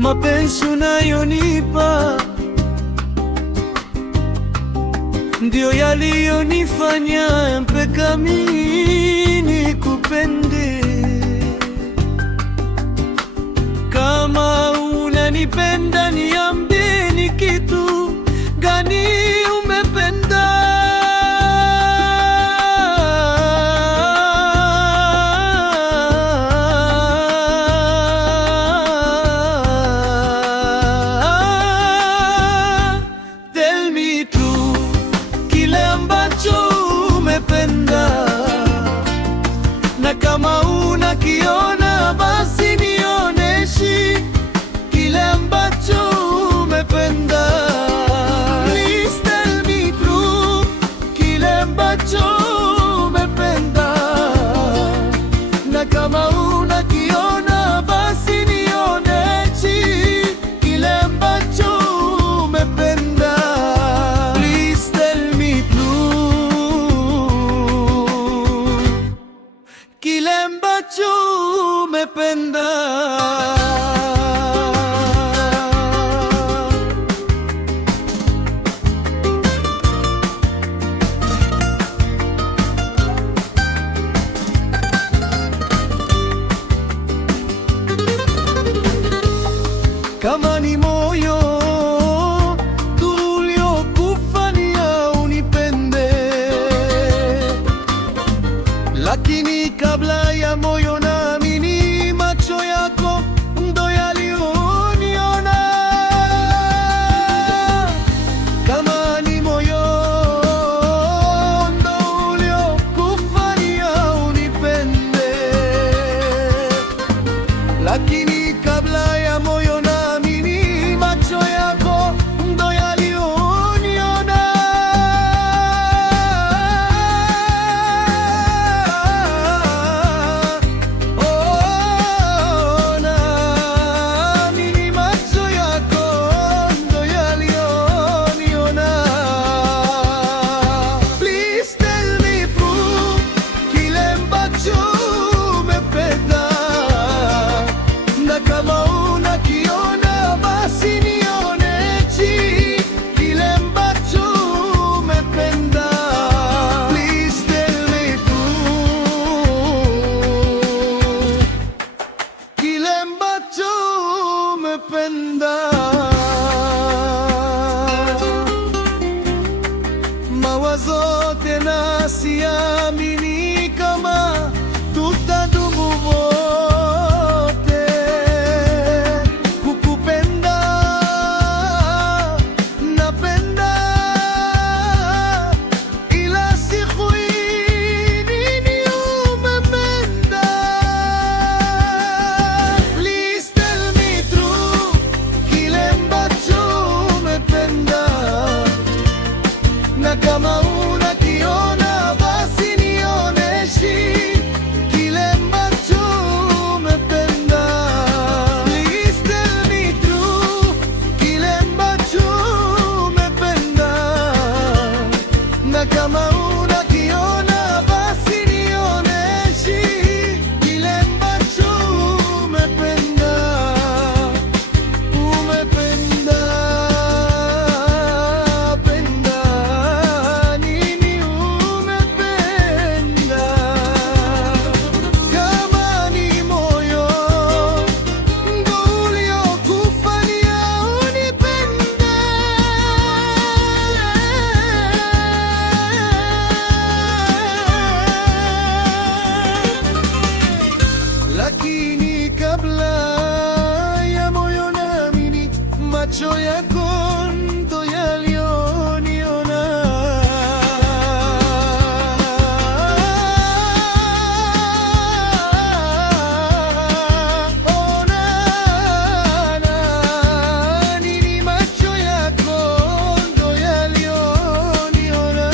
mapenzi unayonipa ndio yaliyonifanya mpaka mimi nikupende. Kama unanipenda niambie, ni kitu gani umependa? Tell me true, kile ambacho umependa, na kama unakiona basi nioneshi kile ambacho umependa. Please tell me true, kile ambacho umependa, na kama unakiona basi nioneshi kile ambacho umependa. Please tell me true, kile ambacho umependa. Kama ni moyo uliokufanya unipende, lakini kabla ya moyo naamini macho yako ndo yalioniona. Kama ni moyo ndo uliokufanya unipende, lakini kabla ya moyo macho yako ndo yalioniona. Naamini macho yako ndo yalioniona. Please tell me true, kile ambacho umependa, na kama unakiona basi nionechi kile ambacho umependa. Please tell me true, kile ambacho umependa. Mawazo tena siamini kama tutadumu wote. Kukupenda napenda, ila siku hii nini umependa? Please tell me true, kile ambacho umependa, na kama unakiona basi nioneshi kile ambacho umependa. Please tell me true, kile ambacho umependa, na kama unakiona basi nioneshi kile ambacho umependa. Umependa nini? Umependa kama ni moyo ndo uliokufanya unipende, lakini kabla ya moyo naamini macho yako ndo yalioniona. Nini? Macho yako ndo yalioniona.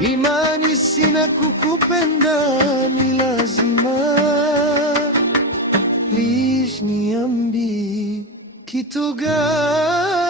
Imani sina kukupenda ni lazima. Please niambie kitu gani